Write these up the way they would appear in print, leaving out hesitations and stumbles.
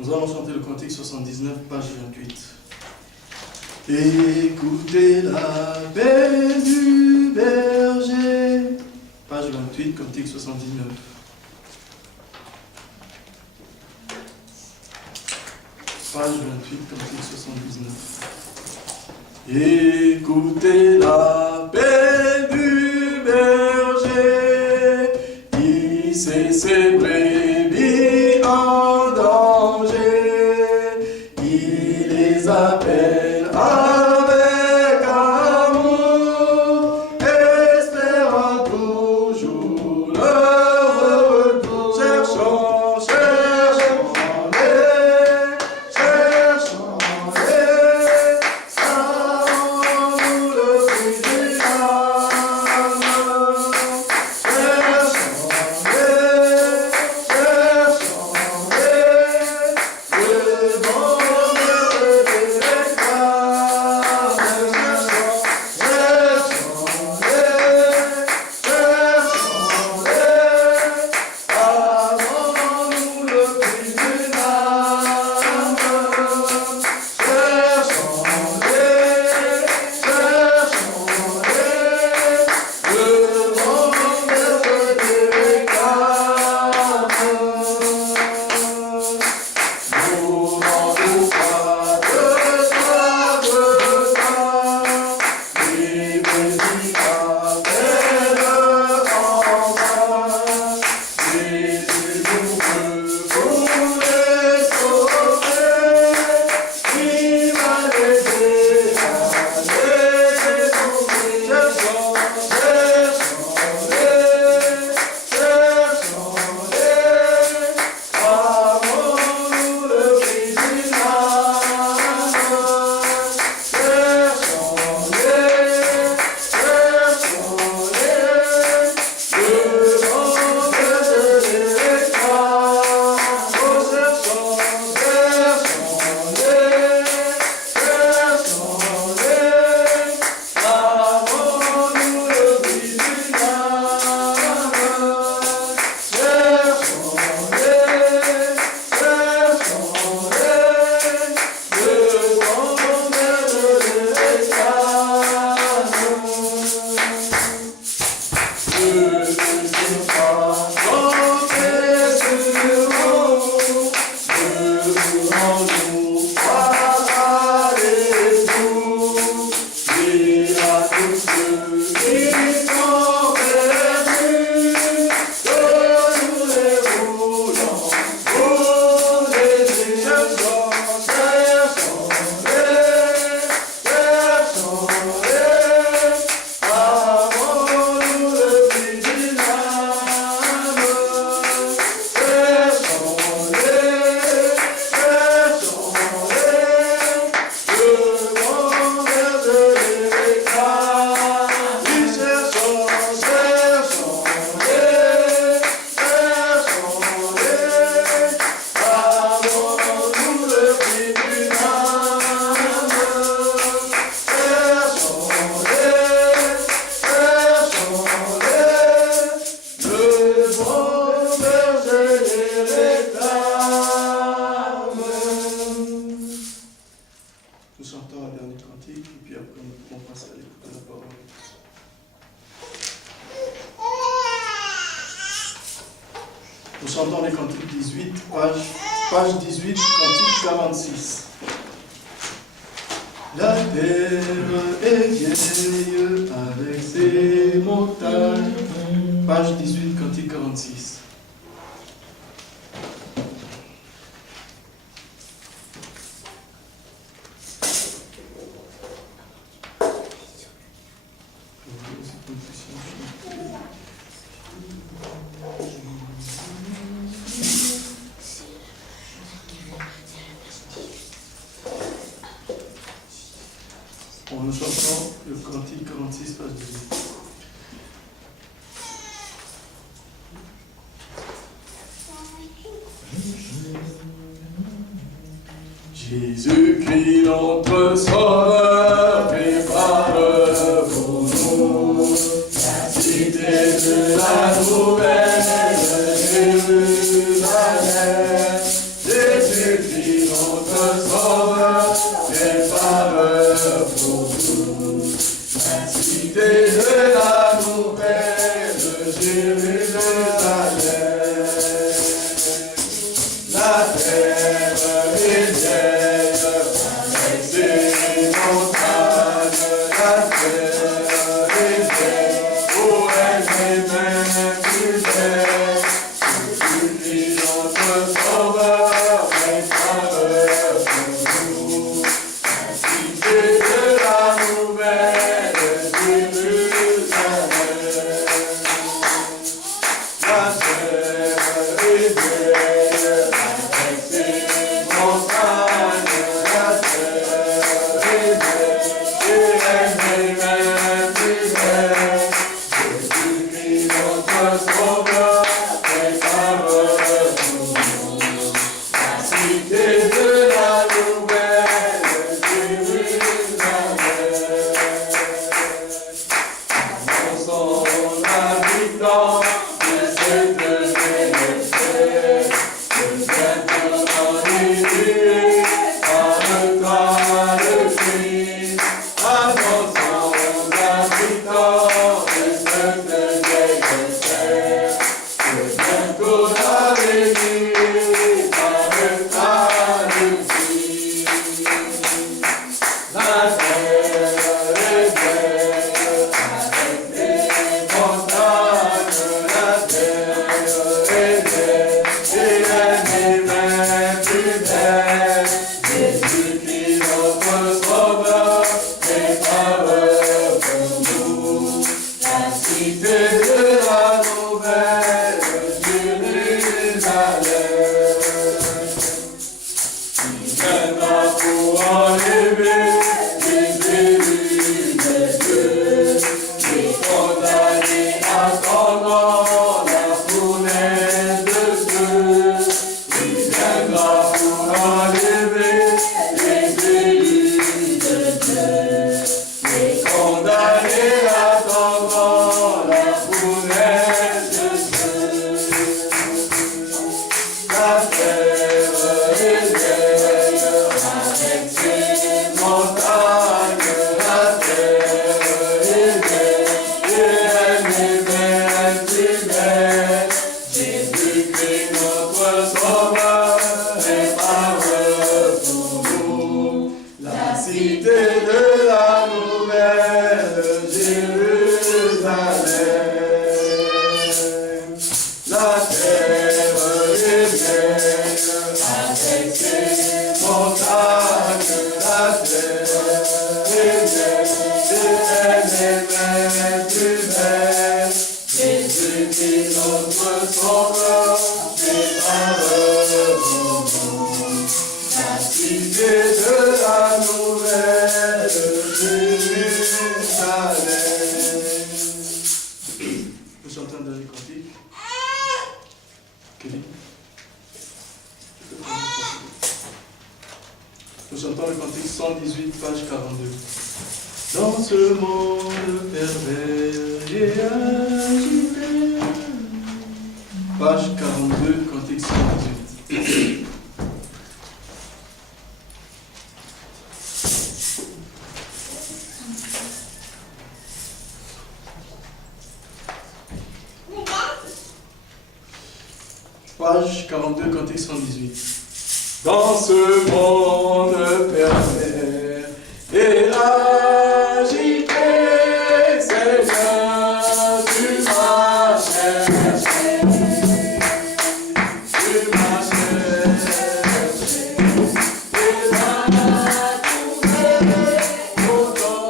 Nous allons chanter le cantique 79, page 28. Écoutez la paix du berger. Page 28, cantique 79. Page 28, cantique 79. Écoutez la paix Nous chantons les cantiques 18, page 18, cantique 46. La terre est vieille avec ses montagnes. Page 18, cantique 46. Nous chantons le cantique 46, page 18. Jésus-Christ, notre Sauveur, prépare pour nous la cité de la nouvelle Jérusalem. Jésus-Christ, notre Sauveur, prépare pour nous la cité de la nouvelle Jérusalem. La terre est vieille avec ses montagnes. La terre est vieille, oh elle est même plus belle. Jésus-Christ notre Sauveur prépare pour nous la cité de la nouvelle Jérusalem. plus belle. Jésus qui notre sauveur, prépare mon nom. La cité de la nouvelle Jérusalem. Nous chantons un dernier cantique. Kevin. Nous chantons le cantique 118, page 42. Dans ce monde pervers et agité. Page 42, cantique 118. Page 42, cantique 118. Dans ce monde pervers et agité, Seigneur, tu m'as cherché. Tu m'as cherché. Et m'as trouvé au temps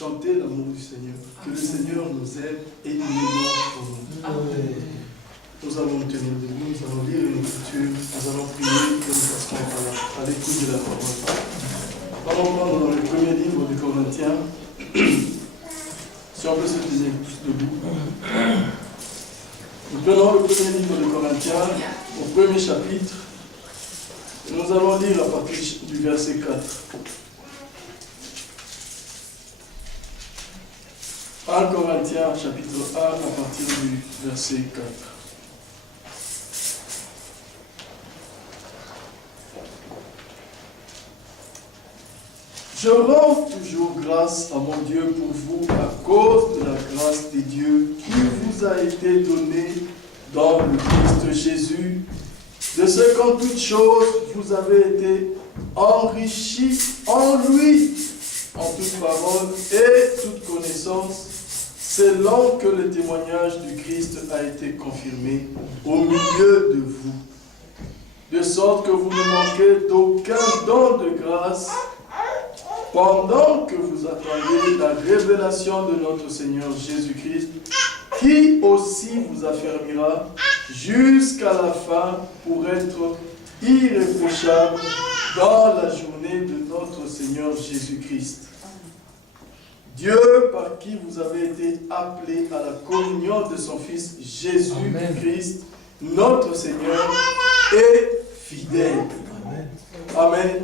chanter l'amour du Seigneur. Que le Seigneur nous aide et nous aide pour nous. Nous allons tenir debout, nous allons lire une écriture, nous allons prier et nous passerons à l'écoute de la parole. Allons prendre dans le premier livre de Corinthiens. Si on peut se tenir tous debout. Nous prenons le premier livre de Corinthiens, au premier chapitre. Nous allons lire à partir du verset 4. 1 Corinthiens chapitre 1 à partir du verset 4. Je rends toujours grâce à mon Dieu pour vous à cause de la grâce de Dieu qui vous a été donnée dans le Christ Jésus, de ce qu'en toutes choses vous avez été enrichis en lui, en toute parole et toute connaissance, selon que le témoignage du Christ a été confirmé au milieu de vous, de sorte que vous ne manquez d'aucun don de grâce, pendant que vous attendez la révélation de notre Seigneur Jésus-Christ, qui aussi vous affermira jusqu'à la fin pour être irréprochable dans la journée de notre Seigneur Jésus-Christ. Dieu, par qui vous avez été appelés à la communion de son Fils Jésus-Christ, notre Seigneur, est fidèle. Amen. Amen.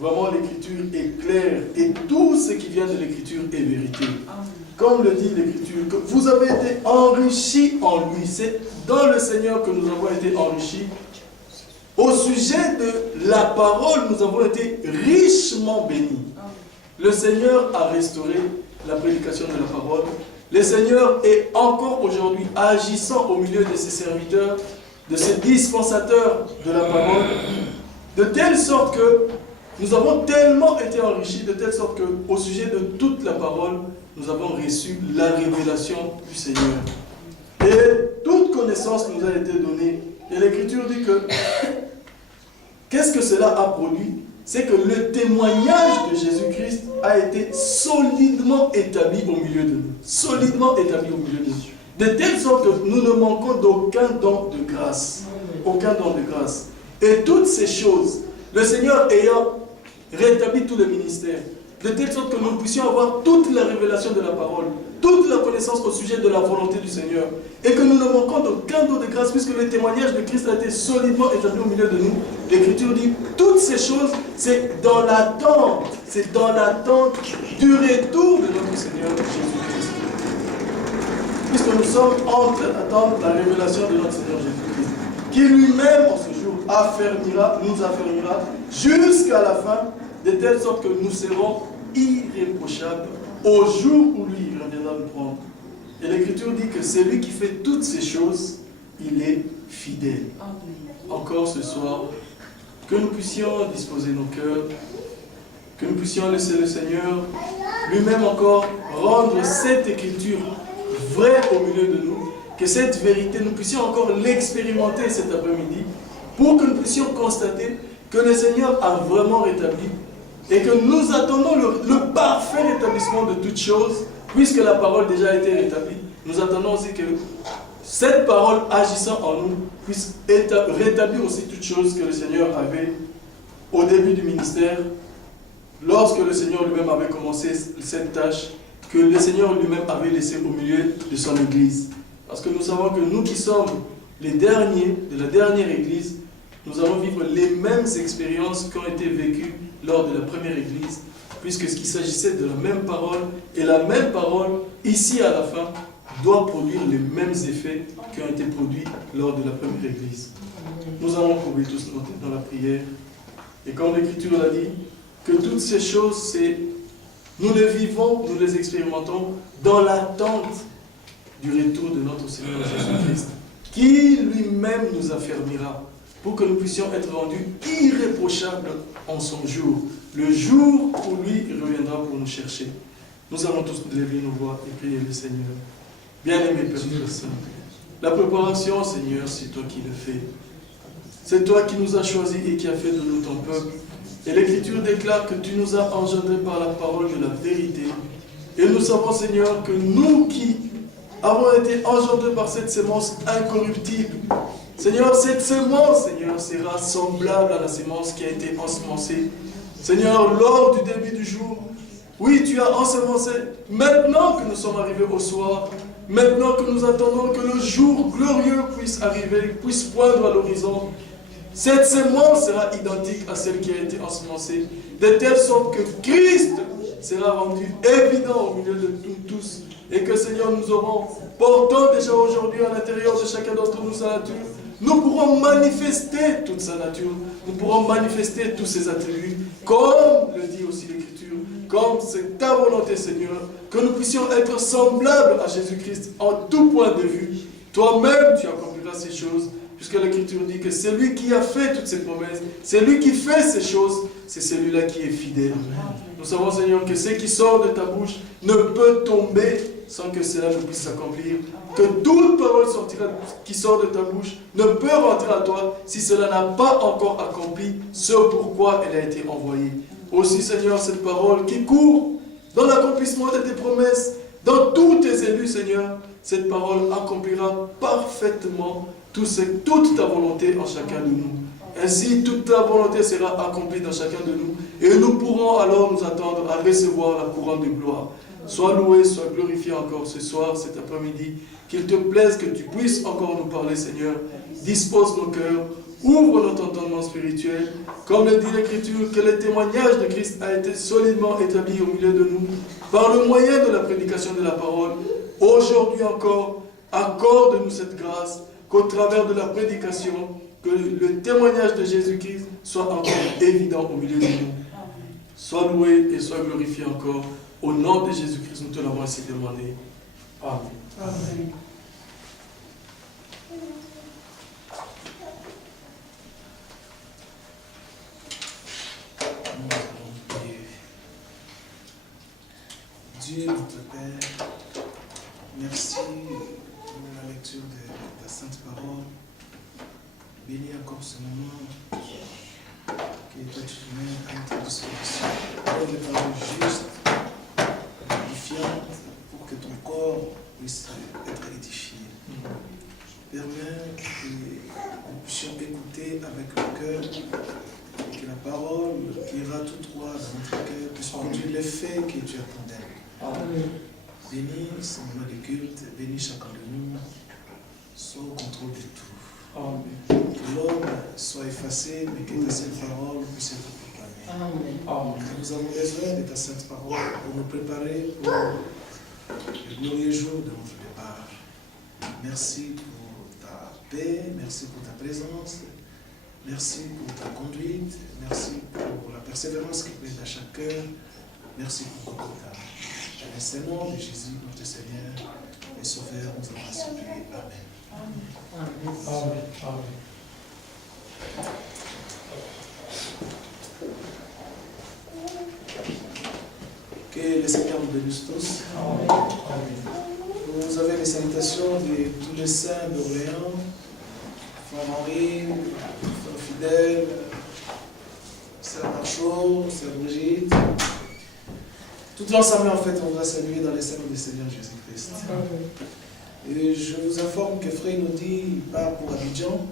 Vraiment, l'Écriture est claire et tout ce qui vient de l'Écriture est vérité. Comme le dit l'Écriture, que vous avez été enrichis en lui. C'est dans le Seigneur que nous avons été enrichis. Au sujet de la parole, nous avons été richement bénis. Le Seigneur a restauré la prédication de la parole. Le Seigneur est encore aujourd'hui agissant au milieu de ses serviteurs, de ses dispensateurs de la parole, de telle sorte que nous avons tellement été enrichis, de telle sorte qu'au sujet de toute la parole, nous avons reçu la révélation du Seigneur. Et toute connaissance nous a été donnée. Et l'Écriture dit que, qu'est-ce que cela a produit? C'est que le témoignage de Jésus-Christ a été solidement établi au milieu de nous. Solidement établi au milieu de nous. De telle sorte que nous ne manquons d'aucun don de grâce. Aucun don de grâce. Et toutes ces choses, le Seigneur ayant rétabli tout le ministère, de telle sorte que nous puissions avoir toute la révélation de la parole, toute la connaissance au sujet de la volonté du Seigneur, et que nous ne manquons d'aucun don de grâce, puisque le témoignage de Christ a été solidement établi au milieu de nous. L'Écriture dit, toutes ces choses, c'est dans l'attente du retour de notre Seigneur Jésus-Christ. Puisque nous sommes en train d'attendre la révélation de notre Seigneur Jésus-Christ, qui lui-même, en ce jour, nous affermira jusqu'à la fin, de telle sorte que nous serons irréprochables au jour où lui viendra nous prendre. Et l'Écriture dit que c'est lui qui fait toutes ces choses, il est fidèle. Encore ce soir, que nous puissions disposer nos cœurs, que nous puissions laisser le Seigneur lui-même encore rendre cette Écriture vraie au milieu de nous, que cette vérité, nous puissions encore l'expérimenter cet après-midi, pour que nous puissions constater que le Seigneur a vraiment rétabli et que nous attendons le parfait rétablissement de toutes choses, puisque la parole déjà a été rétablie. Nous attendons aussi que cette parole agissant en nous puisse rétablir aussi toutes choses que le Seigneur avait au début du ministère, lorsque le Seigneur lui-même avait commencé cette tâche, que le Seigneur lui-même avait laissé au milieu de son Église. Parce que nous savons que nous qui sommes les derniers de la dernière Église, nous allons vivre les mêmes expériences qui ont été vécues lors de la première Église, puisqu'il s'agissait de la même parole, et la même parole, ici à la fin, doit produire les mêmes effets qui ont été produits lors de la première Église. Nous allons trouver tous nos têtes dans la prière, et comme l'Écriture l'a dit, que toutes ces choses, nous les vivons, nous les expérimentons dans l'attente du retour de notre Seigneur Jésus-Christ, qui lui-même nous affermira, pour que nous puissions être rendus irréprochables en son jour, le jour où lui reviendra pour nous chercher. Nous allons tous lever nos voix et prier le Seigneur. Bien-aimé Père Saint, la préparation, Seigneur, c'est toi qui le fais. C'est toi qui nous as choisis et qui as fait de nous ton peuple. Et l'Écriture déclare que tu nous as engendrés par la parole de la vérité. Et nous savons, Seigneur, que nous qui avons été engendrés par cette sémence incorruptible, Seigneur, cette sémence, Seigneur, sera semblable à la sémence qui a été ensemencée. Seigneur, lors du début du jour, oui, tu as ensemencé. Maintenant que nous sommes arrivés au soir, Maintenant que nous attendons que le jour glorieux puisse arriver, puisse poindre à l'horizon, cette semence sera identique à celle qui a été ensemencée, de telle sorte que Christ sera rendu évident au milieu de nous tous. Et que Seigneur, nous aurons, portant déjà aujourd'hui à l'intérieur de chacun d'entre nous sa nature, nous pourrons manifester toute sa nature, nous pourrons manifester tous ses attributs, comme le dit aussi l'Écriture, comme c'est ta volonté Seigneur, que nous puissions être semblables à Jésus-Christ en tout point de vue. Toi-même tu accompliras ces choses, puisque l'Écriture dit que c'est lui qui a fait toutes ces promesses, c'est lui qui fait ces choses, c'est celui-là qui est fidèle. Nous savons Seigneur que ce qui sort de ta bouche ne peut tomber sans que cela ne puisse s'accomplir. Que toute parole qui sort de ta bouche ne peut rentrer à toi si cela n'a pas encore accompli ce pourquoi elle a été envoyée. Aussi Seigneur, cette parole qui court dans l'accomplissement de tes promesses, dans tous tes élus Seigneur, cette parole accomplira parfaitement toute ta volonté en chacun de nous. Ainsi, toute ta volonté sera accomplie dans chacun de nous et nous pourrons alors nous attendre à recevoir la couronne de gloire. Sois loué, sois glorifié encore ce soir, cet après-midi. Qu'il te plaise que tu puisses encore nous parler, Seigneur. Dispose nos cœurs, ouvre notre entendement spirituel. Comme le dit l'Écriture, que le témoignage de Christ a été solidement établi au milieu de nous par le moyen de la prédication de la parole. Aujourd'hui encore, accorde-nous cette grâce qu'au travers de la prédication, que le témoignage de Jésus-Christ soit encore évident au milieu de nous. Sois loué et sois glorifié encore. Au nom de Jésus-Christ, nous te l'avons ainsi demandé. Amen. Amen. Dieu, notre Père, merci pour la lecture de ta sainte parole. Bénis encore ce moment qui est exprimé à notre disposition. Donne des paroles justes, édifiantes, pour que ton corps puisse être édifié. Permets que nous puissions écouter avec le cœur, et que la parole qui ira tout droit dans notre cœur puisse produire l'effet que tu attendais. Bénis ce moment de culte, bénis chacun de nous, sois au contrôle de tout. Amen. Que l'homme soit effacé, mais que ta sainte parole puisse être proclamée. Amen. Nous avons besoin de ta sainte parole pour nous préparer pour le glorieux jour de notre départ. Merci pour ta paix, merci pour ta présence, merci pour ta conduite, merci pour la persévérance qui plaît à chaque cœur, merci pour ton temps. Dans le nom de Jésus, notre Seigneur et Sauveur, nous avons supplié. Amen. Amen. Amen. Amen. Que le Seigneur nous bénisse tous. Amen. Vous avez les salutations de tous les saints d'Orléans, Frère Henri, Frère Fidèle, Sœur Marchot, Sœur Brigitte. Tout l'ensemble, en fait, on va saluer dans les salons du Seigneur Jésus-Christ. Et je vous informe que Frère nous dit qu'il part pour Abidjan,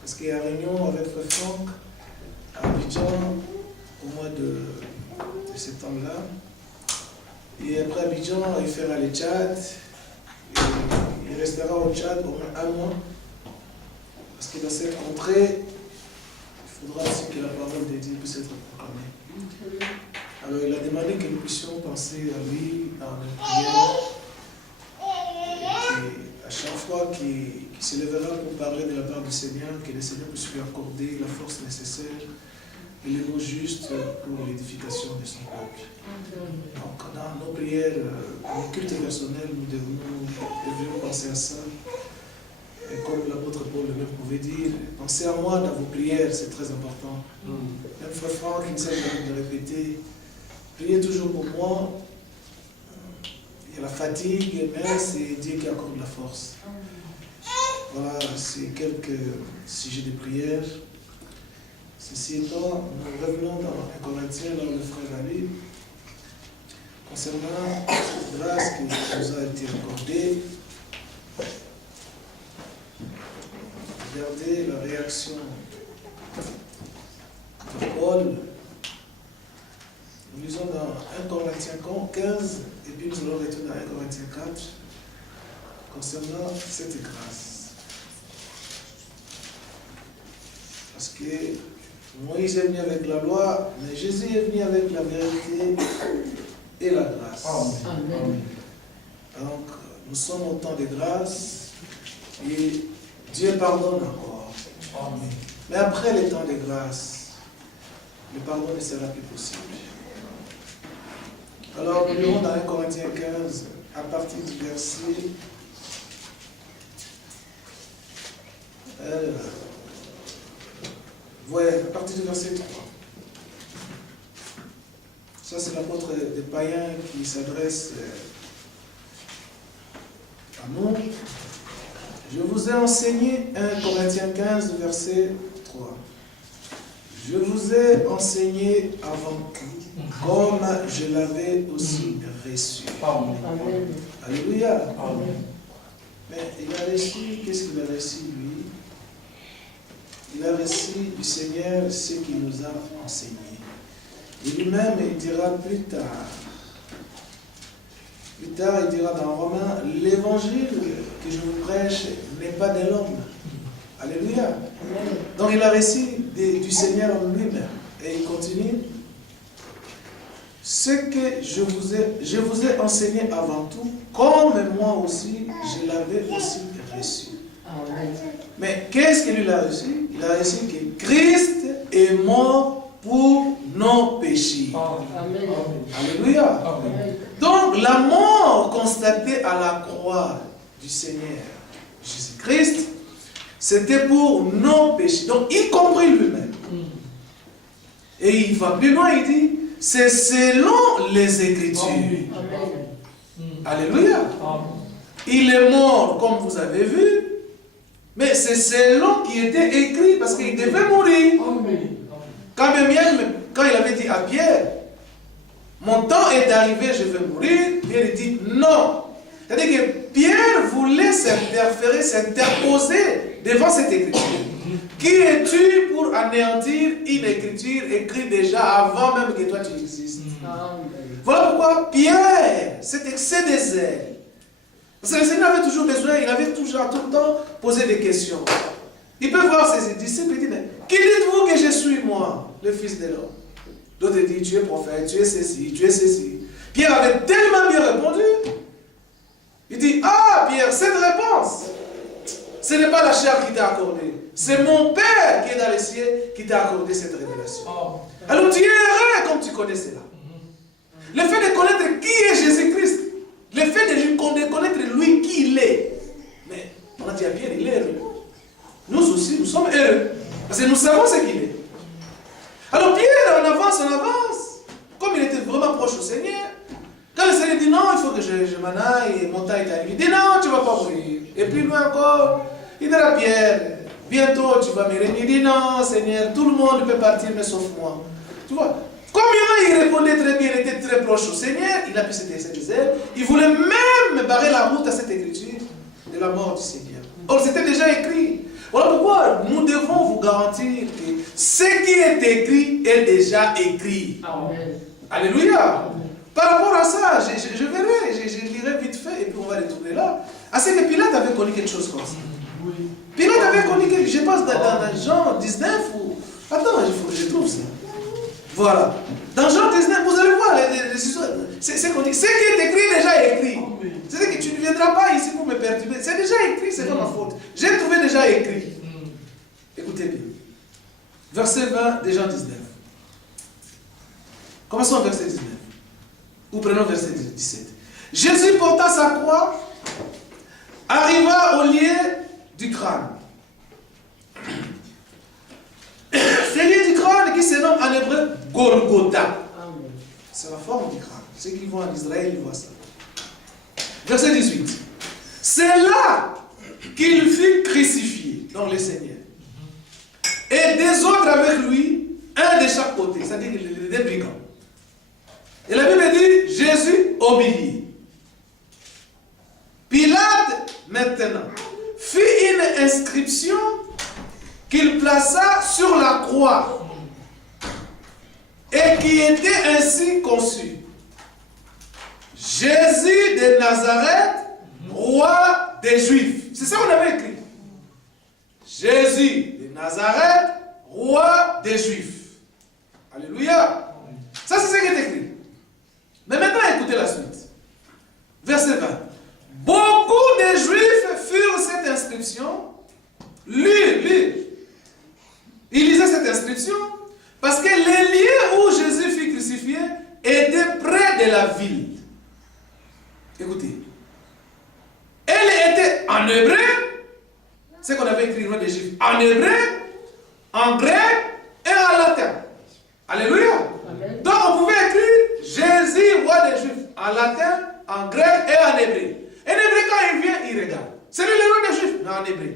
parce qu'il y a réunion avec Frère Franck à Abidjan au mois de septembre-là. Et après Abidjan, il fera le Tchad. Et il restera au Tchad au moins un mois. Parce que dans cette contrée, il faudra aussi que la parole de Dieu puisse être proclamée. Alors il a demandé que nous puissions penser à lui dans nos prières. Et à chaque fois qu'il se lèvera pour parler de la part du Seigneur, que le Seigneur puisse lui accorder la force nécessaire et les mots justes pour l'édification de son peuple. Donc dans nos prières, dans nos cultes personnels, nous devions penser à ça. Et comme l'apôtre Paul le même pouvait dire, pensez à moi dans vos prières, c'est très important. Même Frère Franck, il ne sait jamais de répéter, priez toujours pour moi. Il y a la fatigue, mais c'est Dieu qui accorde la force. Voilà, c'est quelques sujets de prière. Ceci étant, nous revenons dans 1 Corinthiens, là où le frère a lu, concernant cette grâce qui nous a été accordée. Regardez la réaction de Paul. Nous lisons dans 1 Corinthiens 15, et puis nous allons retourner dans 1 Corinthiens 4. concernant cette grâce. Parce que Moïse est venu avec la loi, mais Jésus est venu avec la vérité et la grâce. Amen. Donc, nous sommes au temps de grâce et Dieu pardonne encore. Amen. Mais après le temps de grâce, le pardon ne sera plus possible. Alors, nous lirons dans 1 Corinthiens 15, à partir du verset... à partir du verset 3. Ça, c'est l'apôtre des païens qui s'adresse à nous. Je vous ai enseigné 1 Corinthiens 15, verset 3. Je vous ai enseigné avant tout, comme je l'avais aussi reçu. Amen. Alléluia. Amen. Mais il a reçu, qu'est-ce qu'il a reçu lui? Il a reçu du Seigneur ce qu'il nous a enseigné. Et lui-même, il dira plus tard, il dira dans Romains, l'évangile que je vous prêche n'est pas de l'homme. Alléluia. Amen. Donc il a reçu du Seigneur lui-même. Et il continue. Ce que je vous ai enseigné avant tout, comme moi aussi, je l'avais aussi reçu. Amen. Mais qu'est-ce qu'il a reçu? Il a reçu que Christ est mort pour nos péchés. Amen. Alléluia. Amen. Donc la mort constatée à la croix du Seigneur Jésus-Christ, c'était pour nos péchés, donc y compris lui-même. Et il va plus loin, il dit, c'est selon les Écritures. Amen. Alléluia. Il est mort, comme vous avez vu, mais c'est selon qui était écrit, parce qu'il devait mourir. Quand il avait dit à Pierre, mon temps est arrivé, je vais mourir, Pierre dit non. C'est-à-dire que Pierre voulait s'interposer devant cette écriture. Qui es-tu pour anéantir une écriture écrite déjà avant même que toi tu existes? Voilà pourquoi Pierre, cet excès de zèle. Parce que le Seigneur avait toujours besoin, il avait toujours tout le temps posé des questions. Il peut voir ses disciples et dire, mais qui dites-vous que je suis moi, le Fils de l'homme? D'autres disent, tu es prophète, tu es ceci, tu es ceci. Pierre avait tellement bien répondu. Il dit, ah Pierre, cette réponse, ce n'est pas la chair qui t'a accordé. C'est mon Père qui est dans les cieux qui t'a accordé cette révélation. Alors tu es heureux comme tu connais cela. Le fait de connaître qui est Jésus-Christ, le fait de connaître lui qui il est. Mais on a dit à Pierre, il est heureux. Nous aussi, nous sommes heureux. Parce que nous savons ce qu'il est. Alors Pierre, on avance. Comme il était vraiment proche au Seigneur, quand le Seigneur dit non, il faut que je m'en aille, mon temps est arrivé. Il dit non, tu ne vas pas mourir. Et plus loin encore, il dit à Pierre, bientôt tu vas mourir. Il dit non, Seigneur, tout le monde peut partir, mais sauf moi. Tu vois, comme il répondait très bien, il était très proche au Seigneur, il a pu cette zèle, il voulait même barrer la route à cette écriture de la mort du Seigneur. Or, c'était déjà écrit. Voilà pourquoi nous devons vous garantir que ce qui est écrit est déjà écrit. Amen. Alléluia. Par rapport à ça, je verrai, je lirai vite fait, et puis on va retourner là. Ah, c'est que Pilate avait connu quelque chose comme ça. Pilate avait connu quelque chose, je pense dans Jean 19, ou... Attends, il faut que je trouve ça. Voilà. Dans Jean 19, vous allez voir les histoires. C'est qu'on dit, ce qui est écrit est déjà écrit. C'est-à-dire que tu ne viendras pas ici pour me perturber. C'est déjà écrit, c'est pas ma faute. J'ai trouvé déjà écrit. Écoutez bien. Verset 20 de Jean 19. Commençons au verset 19. Ou prenons verset 17. Jésus porta sa croix, arriva au lieu du crâne. C'est le lieu du crâne qui se nomme en hébreu Golgotha. C'est la forme du crâne. Ceux qui vont en Israël, ils voient ça. Verset 18. C'est là qu'il fut crucifié, donc le Seigneur. Et des autres avec lui, un de chaque côté, c'est-à-dire les deux brigands. Et la Bible dit, Jésus au milieu. Pilate, maintenant, fit une inscription qu'il plaça sur la croix et qui était ainsi conçue. Jésus de Nazareth, roi des Juifs. C'est ça qu'on avait écrit. Jésus de Nazareth, roi des Juifs. Alléluia. Ça, c'est ce qui est écrit. Mais maintenant, écoutez la suite. Verset 20. Beaucoup de Juifs furent cette inscription. Lire. Ils lisaient cette inscription parce que les lieux où Jésus fut crucifié étaient près de la ville. Écoutez. Elle était en hébreu, c'est qu'on avait écrit roi des Juifs, en hébreu, en grec et en latin. Alléluia. Amen. Donc on pouvait écrire Jésus, roi des Juifs, en latin, en grec et en hébreu. En hébreu, quand il vient, il regarde. C'est lui le roi des Juifs, mais en hébreu.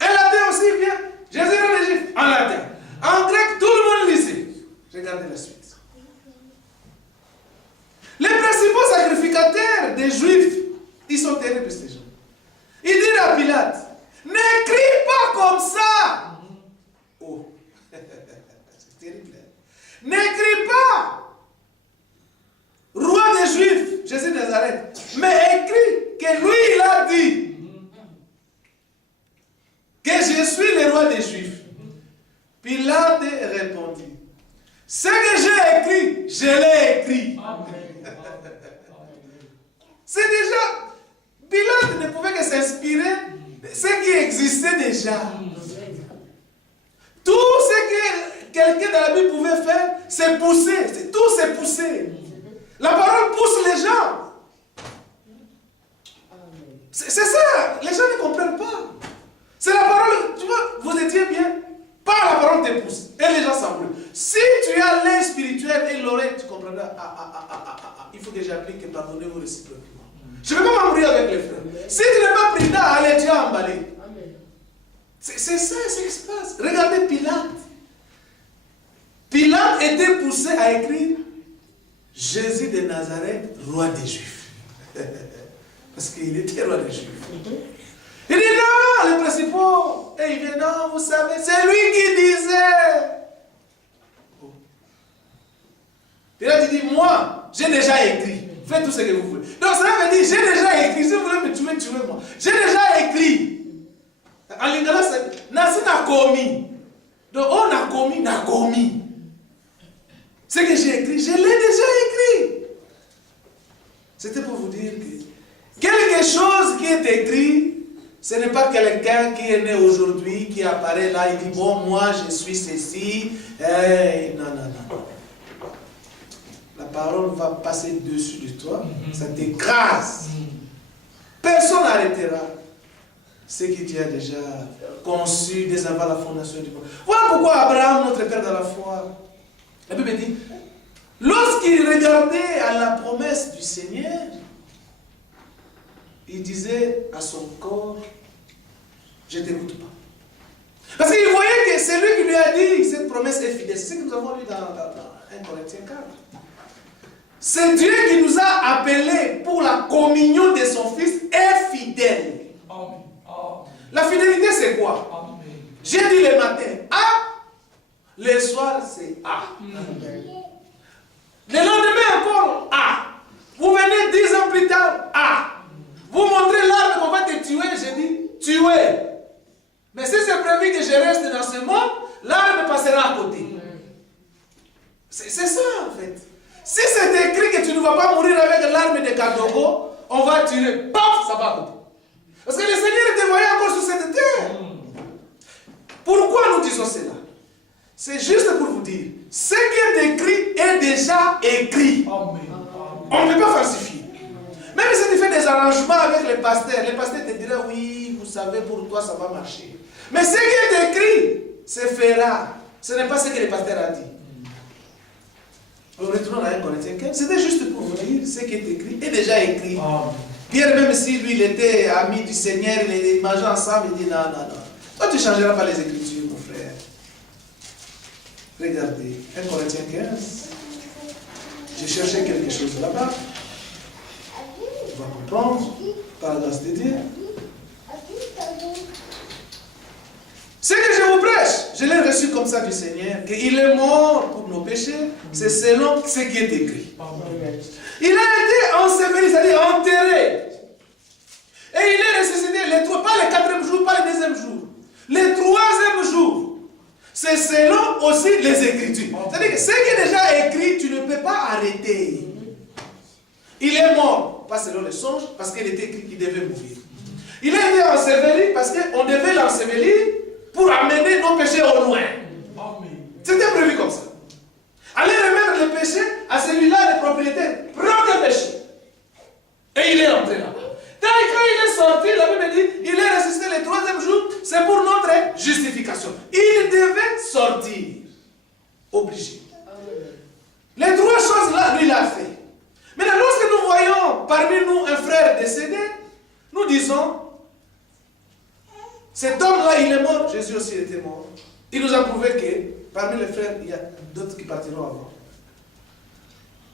En latin aussi, il vient, Jésus, roi des Juifs, en latin. En grec, tout le monde lisait. Regardez la suite. Les principaux sacrificateurs des Juifs, ils sont terribles, ces gens. Il dit à Pilate, n'écris pas comme ça. Oh, c'est terrible. N'écris pas, roi des Juifs, Jésus de Nazareth, mais écris que lui, il a dit que je suis le roi des Juifs. Pilate répondit, ce que j'ai écrit, je l'ai écrit. C'est déjà... Pilate ne pouvait que s'inspirer de ce qui existait déjà. Tout ce que quelqu'un dans la Bible pouvait faire, c'est pousser. Tout c'est pousser. La parole pousse les gens. C'est ça. Les gens ne comprennent pas. C'est la parole. Tu vois, vous étiez bien. Par la parole te pousse. Et les gens s'embrouillent. Si tu as l'œil spirituel et l'oreille, tu comprendras. Il faut que j'applique et pardonnez-vous réciproquement. Je ne vais pas m'embrouiller avec les frères. Si tu n'es pas prudent, allez, tu as emballé. C'est ça, c'est ce qui se passe. Regardez Pilate. Pilate était poussé à écrire Jésus de Nazareth, roi des Juifs. Parce qu'il était roi des Juifs. Il dit non, les principaux. Et il dit non, vous savez, c'est lui qui disait. Pilate dit moi, j'ai déjà écrit. Faites tout ce que vous voulez. Donc ça veut dire, j'ai déjà écrit. Si vous voulez me tuer, tuez-moi. J'ai déjà écrit. En lingala, c'est Nasi n'a commis. Donc on a commis, n'a commis. Ce que j'ai écrit, je l'ai déjà écrit. C'était pour vous dire que quelque chose qui est écrit, ce n'est pas quelqu'un qui est né aujourd'hui, qui apparaît là, il dit bon, moi je suis ceci. Non. La parole va passer dessus de toi, ça t'écrase. Personne n'arrêtera ce que Dieu a déjà conçu dès avant la fondation du monde. Voilà pourquoi Abraham, notre père dans la foi, la Bible dit, lorsqu'il regardait à la promesse du Seigneur, il disait à son corps, je ne t'écoute pas. Parce qu'il voyait que c'est lui qui lui a dit, cette promesse est fidèle. C'est ce que nous avons lu dans 1 Corinthiens 4. C'est Dieu qui nous a appelés pour la communion de son Fils est fidèle. La fidélité, c'est quoi? J'ai dit le matin A, le soir, c'est A. Le lendemain encore A. Vous venez 10 ans plus tard A. Vous montrez l'arme qu'on va te tuer, j'ai dit tuer. Mais si c'est prévu que je reste dans ce monde, l'arme passera à côté. C'est ça en fait. Si c'est écrit que tu ne vas pas mourir avec l'arme de Kadogo, on va tirer, paf, ça va à côté. Parce que le Seigneur te voyait encore sur cette terre. Pourquoi nous disons cela? C'est juste pour vous dire, ce qui est écrit est déjà écrit. On ne peut pas falsifier. Même si tu fais des arrangements avec les pasteurs te diraient, oui, vous savez, pour toi, ça va marcher. Mais ce qui est écrit, se fera. Ce n'est pas ce que le pasteur a dit. Retournons à 1 Corinthiens 15. C'était juste pour vous dire, ce qui est écrit est déjà écrit. Pierre, même si lui, il était ami du Seigneur, il mangeait ensemble, il dit, non. Toi, tu ne changeras pas les Écritures, mon frère. Regardez, 1 Corinthiens 15. J'ai cherché quelque chose là-bas. On va comprendre, par la grâce de Dieu. Ce que je vous prêche, je l'ai reçu comme ça du Seigneur, qu'il est mort pour nos péchés, c'est selon ce qui est écrit. Il a été enseveli, c'est-à-dire enterré. Et il est ressuscité, pas le quatrième jour, pas le deuxième jour. Le troisième jour. C'est selon aussi les Écritures. C'est-à-dire que ce qui est déjà écrit, tu ne peux pas arrêter. Il est mort, pas selon les songes, parce qu'il était écrit qu'il devait mourir. Il a été enseveli parce qu'on devait l'ensevelir pour amener nos péchés au loin. C'était prévu comme ça. Allez remettre le péché à celui-là, le propriétaire. Prends tes péchés. Et il est entré là-bas. Quand il est sorti, la Bible dit, il est ressuscité le troisième jour, c'est pour notre justification. Il devait sortir. Obligé. Les trois choses là, lui l'a fait. Maintenant, lorsque nous voyons parmi nous un frère décédé, nous disons, cet homme-là, il est mort, Jésus aussi était mort. Il nous a prouvé que parmi les frères, il y a d'autres qui partiront avant.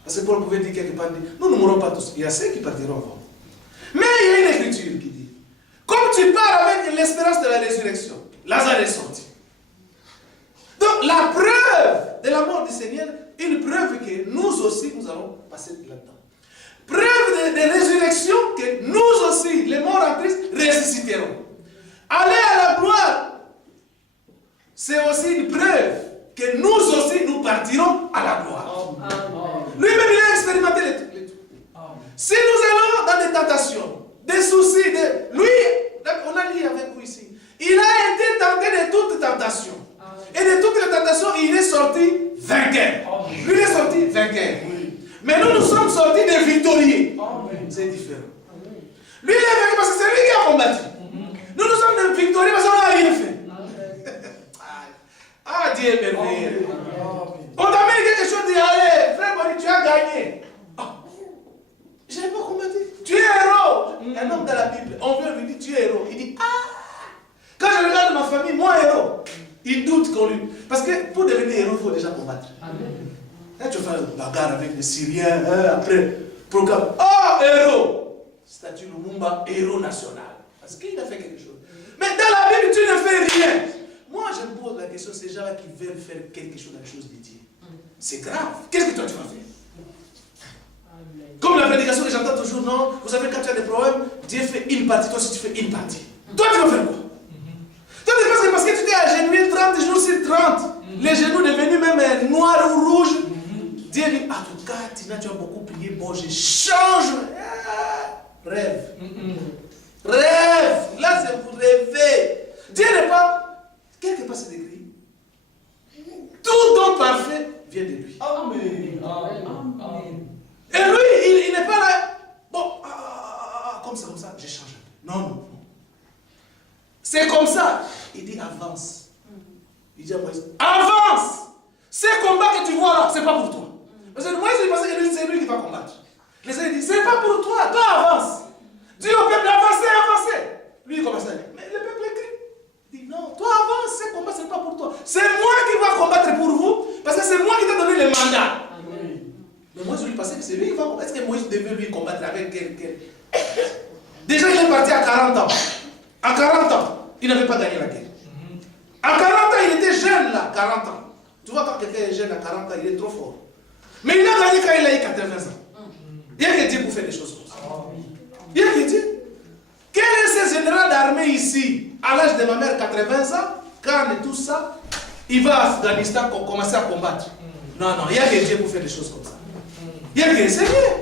Parce que Paul pouvait dire quelque part, nous ne mourrons pas tous, il y a ceux qui partiront avant. Mais il y a une écriture qui dit, comme tu pars avec l'espérance de la résurrection, Lazare est sorti. Donc la preuve de la mort du Seigneur, une preuve que nous aussi, nous allons passer là-dedans. Preuve de résurrection que nous aussi, les morts en Christ, ressusciterons. Aller à la gloire, c'est aussi une preuve que nous aussi, nous partirons à la gloire. Lui-même, il a expérimenté les trucs. Si nous allons dans des tentations, des soucis, lui, on a lu avec vous ici, il a été tenté de toutes tentations. Et de toutes les tentations, il est sorti vainqueur. Lui, il est sorti vainqueur. Mais nous sommes sortis des victorieux. C'est différent. Lui, il est vainqueur parce que c'est lui qui a combattu. Nous sommes des victorieux parce qu'on n'a rien fait. Ah, Dieu est merveilleux. On t'a mis quelque chose, dit, allez, frère Maurice, tu as gagné. Je n'ai pas combattu. Tu es héros. Un homme dans la Bible, on vient lui dire, tu es héros. Il dit, ah. Quand je regarde ma famille, moi héros. Il doute qu'on lui. Parce que pour devenir héros, il faut déjà combattre. Là, tu fais une bagarre avec les Syriens, après, programme. Ah, héros. Statue Lumumba, héros national. Parce qu'il a fait quelque chose. Mais dans la Bible, tu ne fais rien. Moi, je me pose la question, ces gens-là qui veulent faire quelque chose dans les choses de Dieu. C'est grave. Qu'est-ce que toi tu vas faire? Comme la prédication que j'entends toujours, non, vous savez, quand tu as des problèmes, Dieu fait une partie, toi aussi tu fais une partie. Toi, tu vas faire quoi? Toi, tu penses que parce que tu t'es agenouillé 30 jours sur 30, les genoux devenus même noirs ou rouges, Dieu dit, en tout cas, Tina, tu as beaucoup prié, bon, je change. Rêve. Rêve. Là, c'est pour rêver. Dieu n'est pas. Quelque part, c'est écrit. Tout don parfait vient de lui. Amen. Amen. Et lui, il n'est pas là. Bon, comme ça, j'ai changé. Non. C'est comme ça. Il dit avance. Il dit à Moïse, avance. Ces combats que tu vois là, c'est pas pour toi. Parce que Moïse, il pensait que c'est lui qui va combattre. Les autres disent, c'est pas pour toi, toi avance. Dis au peuple, avancez. Lui, il commence à dire, mais le peuple écrit. Il dit, non, toi avance, ces combats, c'est pas pour toi. C'est moi qui vais combattre pour vous, parce que c'est moi qui t'ai donné le mandat. Mais Moïse lui pensait que c'est lui qui va combattre. Est-ce que Moïse devait lui combattre avec quelqu'un? Déjà, il est parti à 40 ans. À 40 ans, il n'avait pas gagné la guerre. À 40 ans, il était jeune là, 40 ans. Tu vois, quand quelqu'un est jeune à 40 ans, il est trop fort. Mais il a gagné quand il a eu 80 ans. Il y a que Dieu pour faire des choses comme ça. Il y a que Dieu. Quel est ce général d'armée ici, à l'âge de ma mère, 80 ans, quand et tout ça, il va à Afghanistan pour commencer à combattre? Non, il y a que Dieu pour faire des choses comme ça. Il y a que le Seigneur.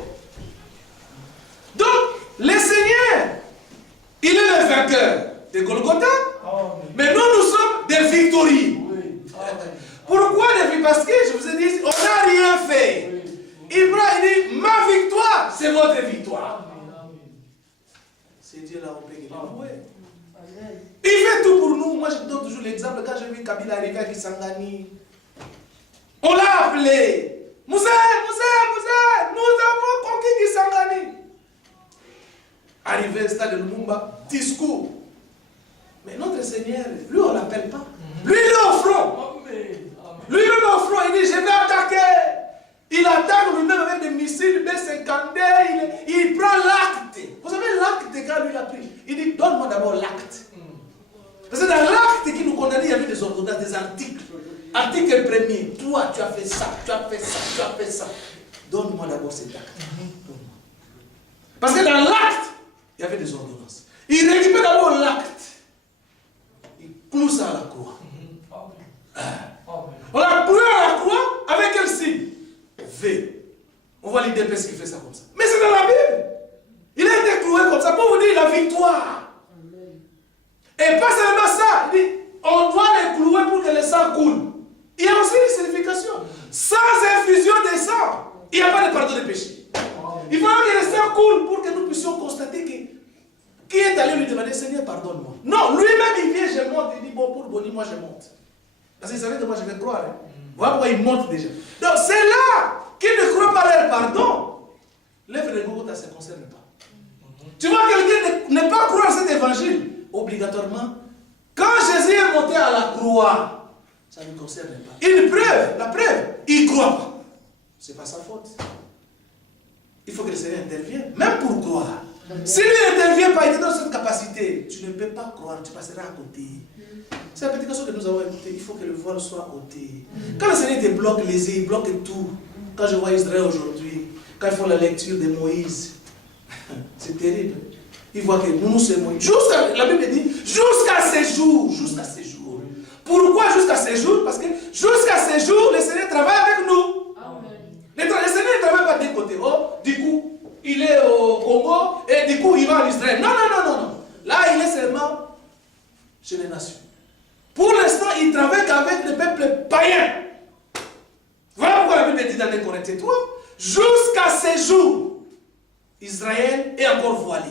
Donc, le Seigneur, il est le vainqueur de Golgotha, mais nous sommes des victorieux. Pourquoi des victoires? Parce que je vous ai dit, on n'a rien fait. Il dit, ma victoire, c'est votre victoire. C'est Dieu là, on peut gagner. Il fait tout pour nous. Moi, je donne toujours l'exemple. Quand j'ai vu Kabila arriver à Kisangani, on l'a appelé. Moussa, nous avons conquis Kisangani. Arrivé au stade de Lumumba, discours. Mais notre Seigneur, lui, on ne l'appelle pas. Lui, il est au front. Lui, il est au front. Il dit, je vais attaquer. Il attaque lui-même avec des missiles B-52. Il prend l'acte. Vous savez, l'acte, quand lui, il a pris. Il dit, donne-moi d'abord l'acte. Parce que dans l'acte qui nous condamnait, il y avait des ordonnances, des articles. Article premier. Toi, tu as fait ça, tu as fait ça, tu as fait ça. Donne-moi d'abord cet acte. Parce que dans l'acte, il y avait des ordonnances. Il récupère d'abord l'acte. Il cloue ça à la croix. On l'a cloué à la croix avec quel signe? V. On voit l'idée parce qu'il fait ça comme ça. Mais c'est dans la Bible. Il a été cloué comme ça pour vous dire la victoire. Et pas seulement ça. Il dit, on doit les clouer pour que le sang coule. Il y a aussi une signification. Sans infusion de sang, il n'y a pas de pardon de péché. Il faut que le sang coule pour que nous puissions constater que qui est allé lui demander, Seigneur, pardonne-moi. Non, lui-même il vient, je monte. Il dit, bon, pour Boni, moi je monte. Parce qu'il savait que moi je vais croire. Voilà pourquoi il monte déjà. Donc c'est là qu'ils ne croient pas leur pardon. L'œuvre de Golgotha ne se concerne pas. Tu vois, quelqu'un ne pas croire cet évangile, obligatoirement, quand Jésus est monté à la croix, ça ne le concerne pas. Une preuve, la preuve, il ne croit pas. Ce n'est pas sa faute. Il faut que le Seigneur intervienne, même pour croire. Si lui n'intervient pas, il te donne cette capacité, tu ne peux pas croire, tu passeras à côté. C'est la prédication que nous avons écoutée, il faut que le voile soit ôté. Quand le Seigneur te bloque les yeux, il bloque tout. Quand je vois Israël aujourd'hui, quand ils font la lecture de Moïse, c'est terrible. Ils voient que nous sommes Moïse. La Bible dit, jusqu'à ces jours, jusqu'à ces jours. Pourquoi jusqu'à ces jours? Parce que jusqu'à ces jours, le Seigneur travaille avec nous. Le Seigneur ne travaille pas d'un côté. Oh, du coup, il est au Congo et du coup, il va en Israël. Non, non, non, non, non. Là, il est seulement chez les nations. Pour l'instant, il travaille qu'avec le peuple païen. Voilà pourquoi la Bible dit dans les Corinthiens 3, jusqu'à ces jours, Israël est encore voilé.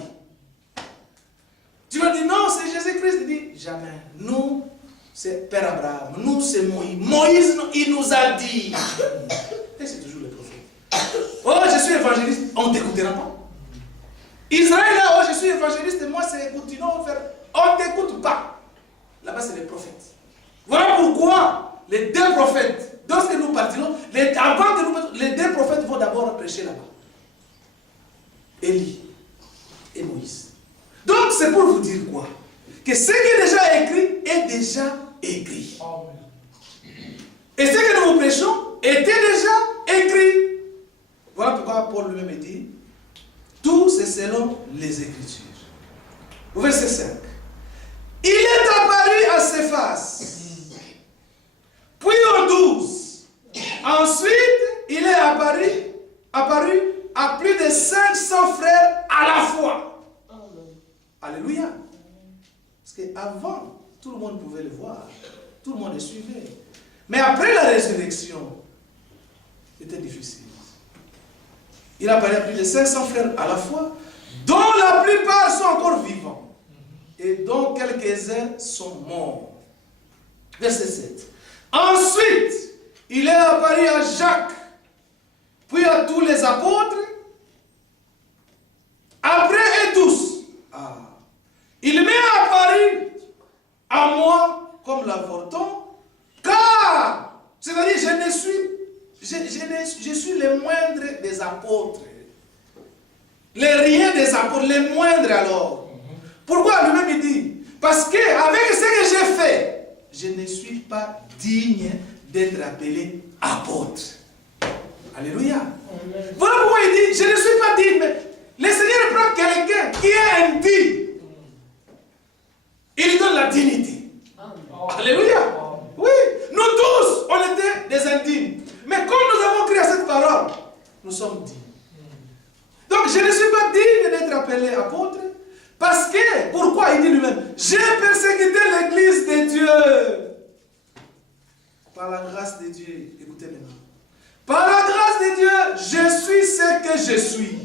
Tu vas dire, non, c'est Jésus-Christ. Il dit, jamais. Nous, c'est Père Abraham. Nous, c'est Moïse. Moïse, il nous a dit. Et c'est toujours le prophète. Oh, je suis évangéliste. On ne t'écoutera pas. Israël, là, oh, je suis évangéliste. Et moi, c'est continuons à faire. On ne t'écoute pas. Là-bas, c'est les prophètes. Voilà pourquoi les deux prophètes, lorsque nous partirons, avant que nous partions, les deux prophètes vont d'abord prêcher là-bas. Élie et Moïse. Donc, c'est pour vous dire quoi? Que ce qui est déjà écrit est déjà écrit. Et ce que nous vous prêchons était déjà écrit. Voilà pourquoi Paul lui-même dit, tout c'est selon les Écritures. Verset 5. Il est apparu à Céphas, puis aux 12. Ensuite, il est apparu à plus de 500 frères à la fois. Alléluia. Parce qu'avant, tout le monde pouvait le voir. Tout le monde le suivait. Mais après la résurrection, c'était difficile. Il apparaît à plus de 500 frères à la fois, dont la plupart sont encore vivants. Et dont quelques-uns sont morts. Verset 7. Ensuite, il est apparu à Jacques, puis à tous les apôtres, après et tous. Il m'est apparu à moi comme l'avorton, car, c'est-à-dire, je suis le moindre des apôtres. Les riens des apôtres, les moindres alors. Pourquoi lui-même il dit? Parce qu'avec ce que j'ai fait, je ne suis pas digne d'être appelé apôtre. Alléluia. Voilà pourquoi il dit, je ne suis pas digne. Mais le Seigneur prend quelqu'un qui est indigne. Il lui donne la dignité. Alléluia. Oui, nous tous, on était des indignes. Mais comme nous avons crié à cette parole, nous sommes dignes. Donc je ne suis pas digne d'être appelé apôtre. Parce que, pourquoi il dit lui-même, j'ai persécuté l'église de Dieu. Par la grâce de Dieu, écoutez maintenant. Par la grâce de Dieu, je suis ce que je suis.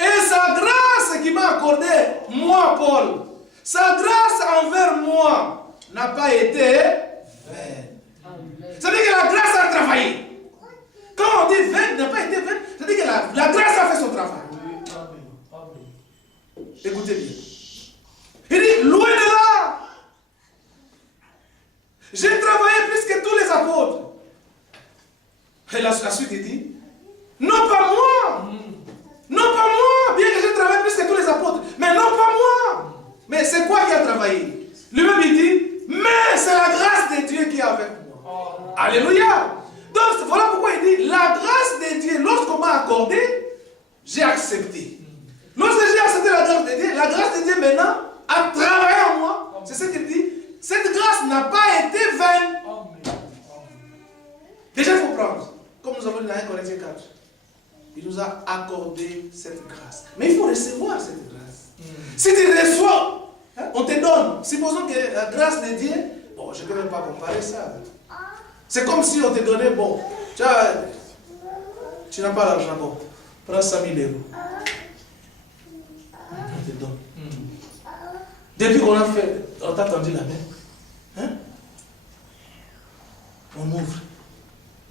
Et sa grâce qui m'a accordé, moi Paul, sa grâce envers moi n'a pas été vaine. C'est-à-dire que la grâce a travaillé. Quand on dit vaine, n'a pas été vaine, c'est-à-dire que la grâce a fait son travail. Écoutez bien. Il dit, loin de là, j'ai travaillé plus que tous les apôtres. Et la suite il dit, non pas moi, non pas moi, bien que j'ai travaillé plus que tous les apôtres, mais non pas moi. Mais c'est quoi qui a travaillé? Lui-même il dit, mais c'est la grâce de Dieu qui est avec moi. Alléluia. Donc voilà pourquoi il dit, la grâce de Dieu, lorsqu'on m'a accordé, j'ai accepté. Lorsque j'ai accepté la grâce de Dieu, la grâce de Dieu maintenant a travaillé en moi. C'est ce qu'il dit. Cette grâce n'a pas été vaine. Déjà, il faut prendre. Comme nous avons dit dans 1 Corinthiens 4. Il nous a accordé cette grâce. Mais il faut recevoir cette grâce. Si tu reçois, on te donne. Supposons que la grâce de Dieu, bon, je ne peux même pas comparer ça. C'est comme si on te donnait, bon, tu n'as pas l'argent, bon, prends 100 000 euros. On te donne. Depuis qu'on a fait, on t'a tendu la main. Hein? On ouvre.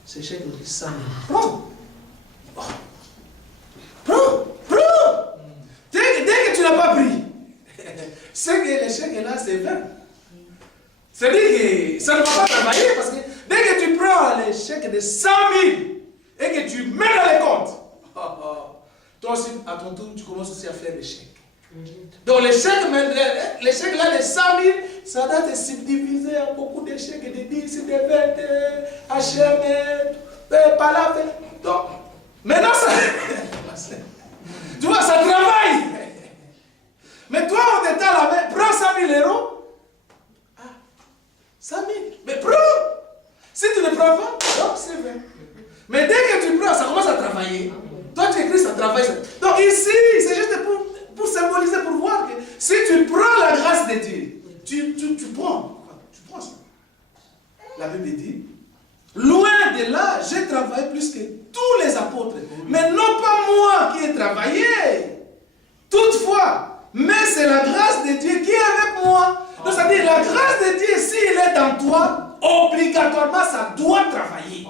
C'est chèque de 100 000. Prends. Oh. Prends. Dès que tu n'as pas pris, c'est que le chèque là, c'est 20. C'est-à-dire que ça ne va pas travailler parce que dès que tu prends les chèques de 100 000 et que tu mets dans les comptes, toi aussi, à ton tour, tu commences aussi à faire les chèques. Donc les chèques là de 100 000, ça doit être subdivisé en beaucoup de chèques de 10, de 20, HM, par là. Donc, maintenant ça, tu vois, ça travaille. Mais toi, on t'étend la main, prends 100 000 euros. 100 000, mais prends. Si tu ne prends pas, donc c'est 20. Mais dès que tu prends, ça commence à travailler. Toi, tu écris, ça travaille. Donc ici, c'est juste pour symboliser, pour voir que si tu prends la grâce de Dieu, tu prends. Tu prends ça. La Bible dit, loin de là, j'ai travaillé plus que tous les apôtres. Mais non pas moi qui ai travaillé. Toutefois, mais c'est la grâce de Dieu qui est avec moi. Donc, c'est-à-dire, la grâce de Dieu, s'il est en toi, obligatoirement, ça doit travailler.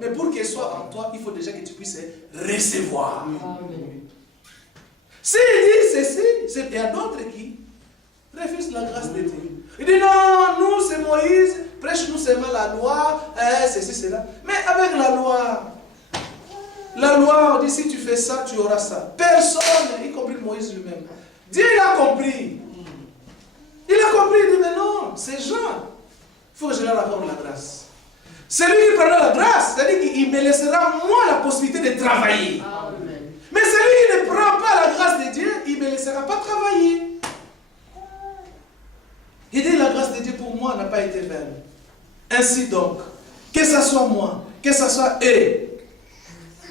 Mais pour qu'elle soit en toi, il faut déjà que tu puisses recevoir. S'il dit ceci, c'est qu'il y a d'autres qui refusent la grâce de Dieu. Il dit non, nous c'est Moïse, prêche-nous seulement la loi, ceci, cela. Mais avec la loi, on dit si tu fais ça, tu auras ça. Personne, y compris Moïse lui-même. Dieu l'a compris. Il a compris, il dit mais non, c'est Jean. Il faut que je leur accorde la grâce. Celui qui prendra la grâce, c'est-à-dire qu'il me laissera moi la possibilité de travailler. Amen. Mais celui qui ne prend pas la grâce de Dieu, il ne me laissera pas travailler. Il dit la grâce de Dieu pour moi n'a pas été vaine. Ainsi donc, que ce soit moi, que ce soit eux,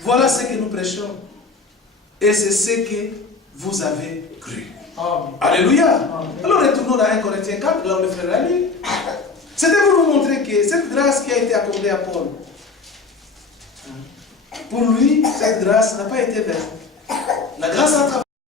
voilà ce que nous prêchons. Et c'est ce que vous avez cru. Amen. Alléluia. Amen. Alors retournons dans 1 Corinthiens 4, là où le frère a lu. C'était pour vous montrer que cette grâce qui a été accordée à Paul, pour lui, cette grâce n'a pas été vaine. La grâce a travaillé.